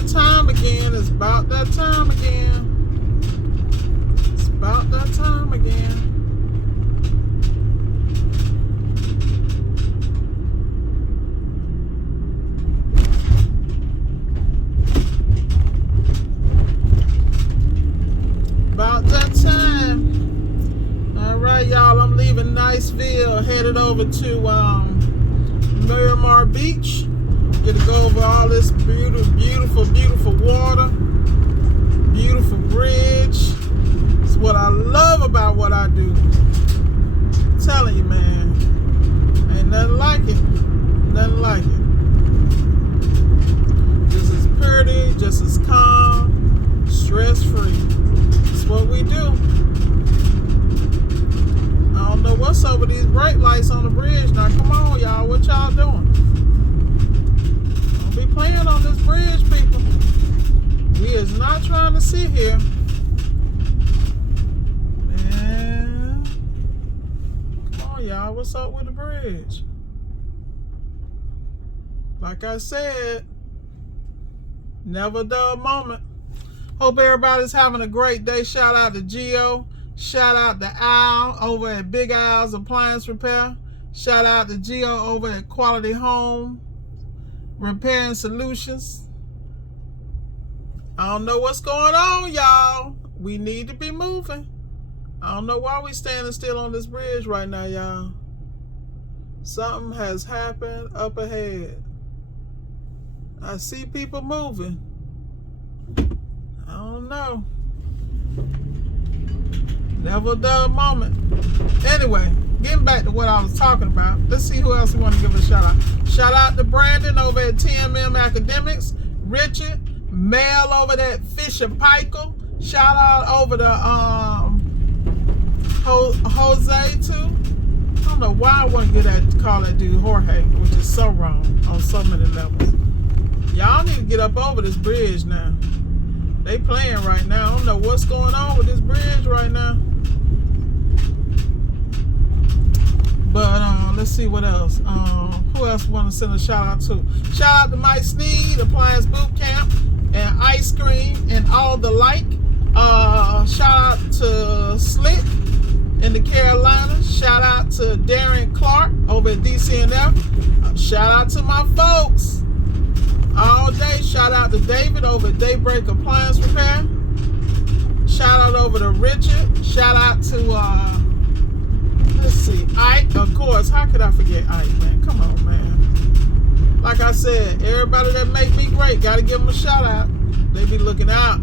that time again. It's about that time again. It's about that time again. About that time. All right, y'all. I'm leaving Niceville, headed over to Miramar Beach. Get to go over all this beautiful water, beautiful bridge. It's what I love about what I do. I'm telling you, man, ain't nothing like it. Nothing like it. Just as pretty, just as calm, stress-free. It's what we do. I don't know what's up with these bright lights on the bridge. Now, come on, y'all. What y'all doing? Don't be playing on this bridge, people. We is not trying to sit here. Man. Come on, y'all. What's up with the bridge? Like I said, never a dull moment. Hope everybody's having a great day. Shout out to Gio. Shout out to Al over at Big Al's Appliance Repair. Shout out to Gio over at Quality Home Repair and Solutions. I don't know what's going on, y'all. We need to be moving. I don't know why we standing still on this bridge right now, y'all. Something has happened up ahead. I see people moving. I don't know. Never a dull moment. Anyway, getting back to what I was talking about. Let's see who else we want to give a shout out. Shout out to Brandon over at TMM Academics. Richard, Mel over at Fisher Paykel. Shout out over to Jose too. I don't know why I want to call that dude Jorge, which is so wrong on so many levels. Y'all need to get up over this bridge now. They playing right now. I don't know what's going on with this bridge right now. But let's see what else. Who else want to send a shout out to? Shout out to Mike Sneed, Appliance Boot Camp, and Ice Cream, and all the like. Shout out to Slick in the Carolinas. Shout out to Darren Clark over at DCNF. Shout out to my folks all day. Shout out to David over at Daybreak Appliance Repair. Shout out over to Richard. Shout out to let's see, Ike, of course. How could I forget Ike, man? Come on, man. Like I said, everybody that make me great, gotta give them a shout out. They be looking out. All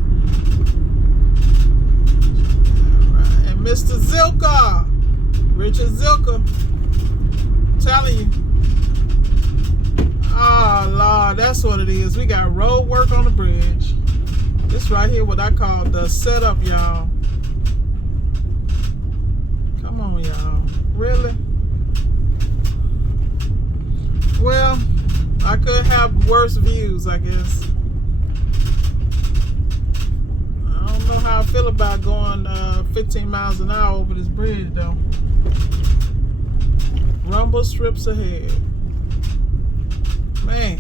right. And Mr. Zilka, Richard Zilka, telling you. Oh, Lord, that's what it is. We got road work on the bridge. This right here, what I call the setup, y'all. Come on, y'all. Really? Well, I could have worse views, I guess. I don't know how I feel about going 15 miles an hour over this bridge, though. Rumble strips ahead. Man.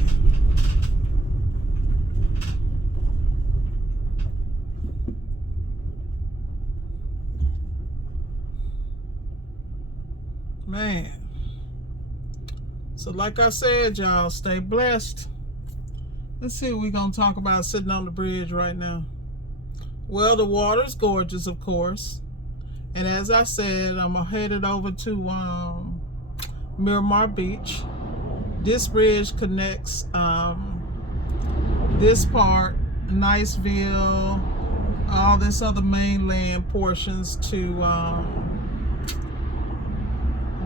Man. So like I said, y'all, stay blessed. Let's see what we're going to talk about sitting on the bridge right now. Well, the water's gorgeous, of course. And as I said, I'm headed over to Miramar Beach. This bridge connects this part, Niceville, all this other mainland portions to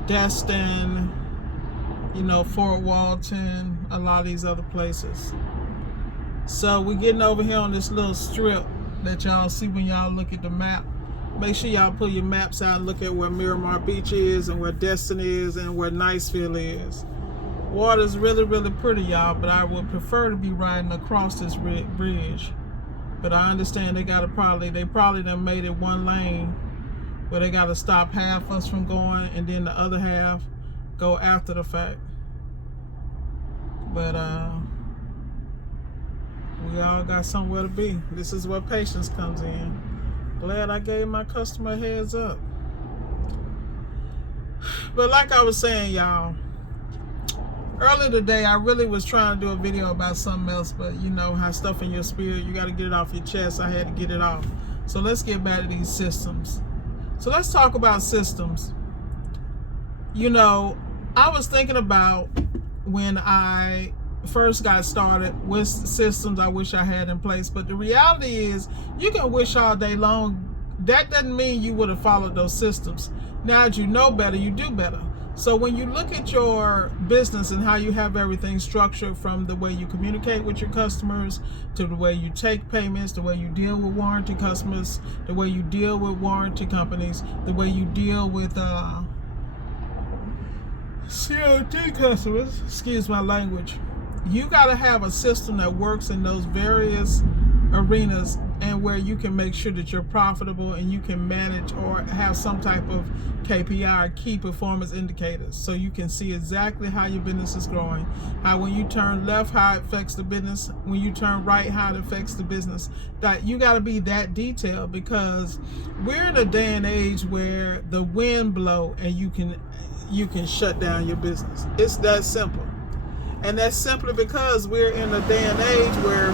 Destin, you know, Fort Walton, a lot of these other places. So we're getting over here on this little strip that y'all see when y'all look at the map. Make sure y'all pull your maps out and look at where Miramar Beach is and where Destin is and where Niceville is. Water's really, really pretty, y'all, but I would prefer to be riding across this bridge. But I understand they probably done made it one lane where they gotta stop half us from going and then the other half go after the fact. But We all got somewhere to be. This is where patience comes in. Glad I gave my customer a heads up. But like I was saying, y'all, earlier today, I really was trying to do a video about something else, but you know how stuff in your spirit, you got to get it off your chest. I had to get it off. So let's get back to these systems. So let's talk about systems. You know, I was thinking about when I first got started with systems I wish I had in place, but the reality is you can wish all day long. That doesn't mean you would have followed those systems. Now that you know better, you do better. So when you look at your business and how you have everything structured, from the way you communicate with your customers, to the way you take payments, the way you deal with warranty customers, the way you deal with warranty companies, the way you deal with COD customers, excuse my language, you got to have a system that works in those various arenas, and where you can make sure that you're profitable and you can manage or have some type of KPI, key performance indicators, so you can see exactly how your business is growing, how when you turn left, how it affects the business, when you turn right, how it affects the business. That you got to be that detailed, because we're in a day and age where the wind blow and you can shut down your business. It's that simple. And that's simply because we're in a day and age where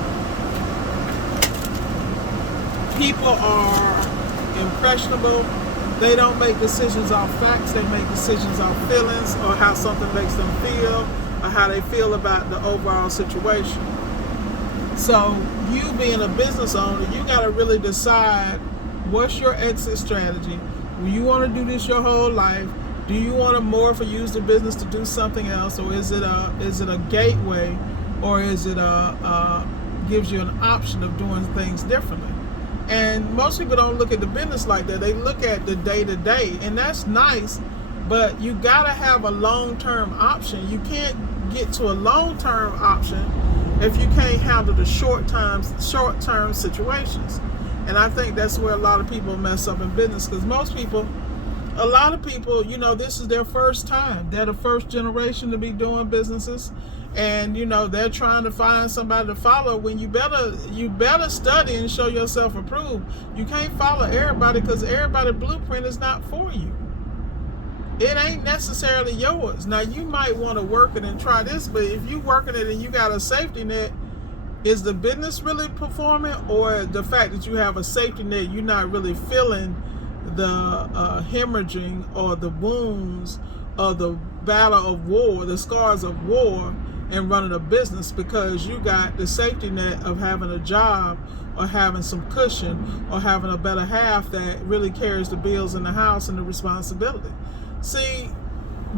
people are impressionable. They don't make decisions off facts. They make decisions off feelings, or how something makes them feel, or how they feel about the overall situation. So you being a business owner, you got to really decide what's your exit strategy. Do you want to do this your whole life? Do you want to morph or use the business to do something else, or is it a gateway, or is it gives you an option of doing things differently? And most people don't look at the business like that. They look at the day-to-day, and that's nice, but you got to have a long-term option. You can't get to a long-term option if you can't handle the short-term situations. And I think that's where a lot of people mess up in business, because a lot of people, you know, this is their first time. They're the first generation to be doing businesses. And, you know, they're trying to find somebody to follow, when you better study and show yourself approved. You can't follow everybody, because everybody's blueprint is not for you. It ain't necessarily yours. Now, you might want to work it and try this, but if you working it and you got a safety net, is the business really performing, or the fact that you have a safety net, you're not really feeling the hemorrhaging or the wounds or the battle of war, the scars of war, and running a business, because you got the safety net of having a job, or having some cushion, or having a better half that really carries the bills in the house and the responsibility. See,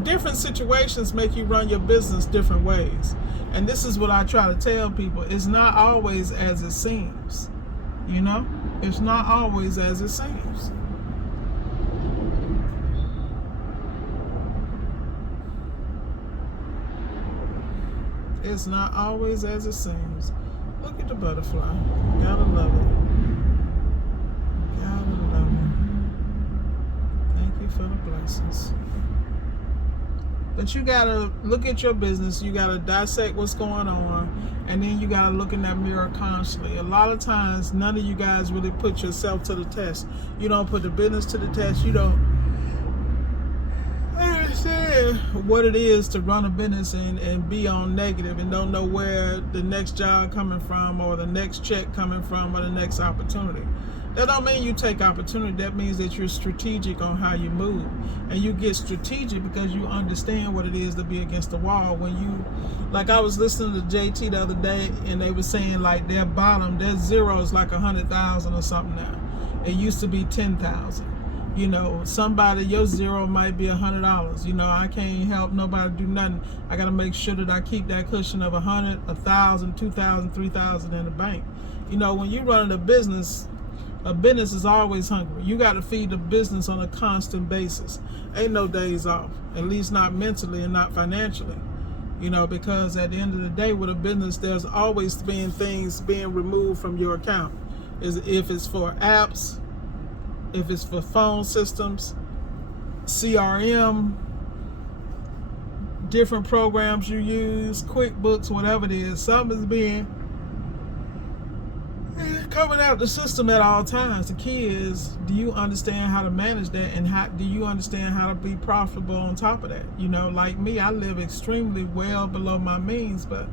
different situations make you run your business different ways. And this is what I try to tell people. It's not always as it seems. You know? It's not always as it seems. It's not always as it seems. Look at the butterfly. Gotta love it. Gotta love it. Thank you for the blessings. But you gotta look at your business. You gotta dissect what's going on. And then you gotta look in that mirror constantly. A lot of times, none of you guys really put yourself to the test. You don't put the business to the test. You don't understand what it is to run a business and be on negative, and don't know where the next job coming from, or the next check coming from, or the next opportunity. That don't mean you take opportunity. That means that you're strategic on how you move. And you get strategic because you understand what it is to be against the wall. When you, like I was listening to JT the other day, and they were saying like their bottom, their zero is like 100,000 or something now. It used to be 10,000. You know, somebody, your zero might be $100. You know, I can't help nobody do nothing. I got to make sure that I keep that cushion of 100, 1,000, 2,000, 3,000 in the bank. You know, when you're running a business is always hungry. You got to feed the business on a constant basis. Ain't no days off, at least not mentally and not financially. You know, because at the end of the day with a business, there's always been things being removed from your account. If it's for apps, if it's for phone systems, CRM, different programs you use, QuickBooks, whatever it is, something is being coming out the system at all times. The key is, do you understand how to manage that, and how do you understand how to be profitable on top of that? You know, like me, I live extremely well below my means, but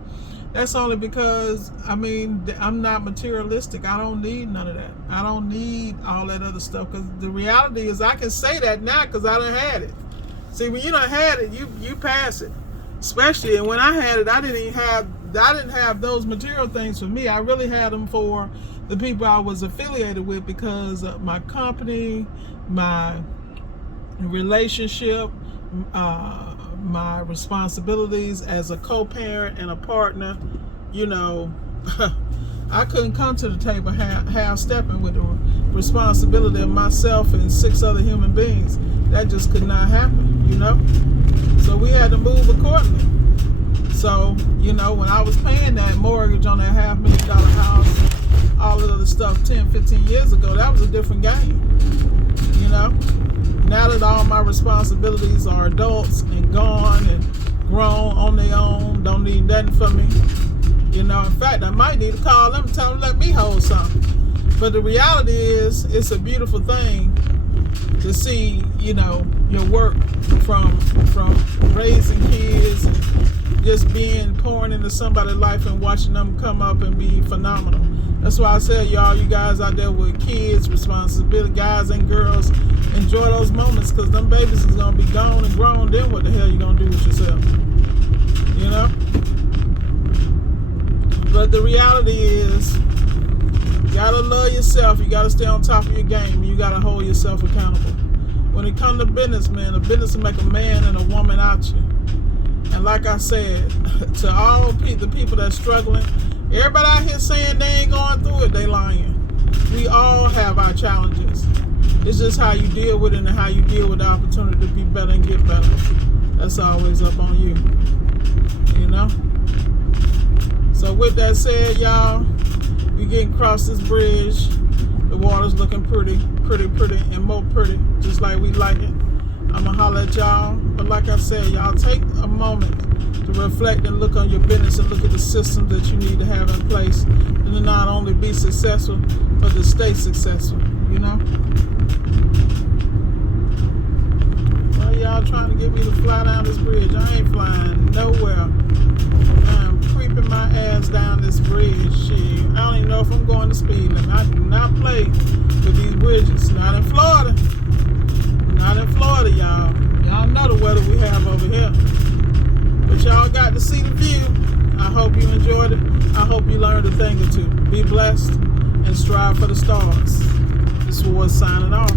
that's only because, I mean, I'm not materialistic. I don't need none of that. I don't need all that other stuff, because the reality is I can say that now because I done had it. See, when you done had it, you pass it. Especially, and when I had it, I didn't have those material things for me. I really had them for the people I was affiliated with, because of my company, my relationship, my responsibilities as a co-parent and a partner. You know, I couldn't come to the table half-stepping with the responsibility of myself and 6 other human beings. That just could not happen, you know? So we had to move accordingly. So, you know, when I was paying that mortgage on that $500,000 house, all of the other stuff 10, 15 years ago, that was a different game, you know? Now that all my responsibilities are adults and gone and grown on their own, don't need nothing from me, you know? In fact, I might need to call them and tell them let me hold something. But the reality is, it's a beautiful thing to see, you know, your work from raising kids and just pouring into somebody's life and watching them come up and be phenomenal. That's why I said, y'all, you guys out there with kids, responsibility, guys and girls, enjoy those moments, because them babies is going to be gone and grown. Then what the hell you going to do with yourself? You know? But the reality is, you got to love yourself. You got to stay on top of your game. You got to hold yourself accountable. When it comes to business, man, a business will make a man and a woman out you. And like I said, to all the people that's struggling, everybody out here saying they ain't going through it, they lying. We all have our challenges. It's just how you deal with it and how you deal with the opportunity to be better and get better. That's always up on you, you know? So with that said, y'all, we getting across this bridge. The water's looking pretty, and more pretty, just like we like it. I'ma holler at y'all. But like I said, y'all take a moment to reflect and look on your business and look at the systems that you need to have in place, and to not only be successful, but to stay successful, you know? Why y'all trying to get me to fly down this bridge? I ain't flying nowhere. I'm creeping my ass down this bridge. Shit, I don't even know if I'm going to speed limit. I do not play with these bridges. Not in Florida. Not in Florida, y'all. Y'all know the weather we have over here. But y'all got to see the view. I hope you enjoyed it. I hope you learned a thing or two. Be blessed and strive for the stars. This was signing off.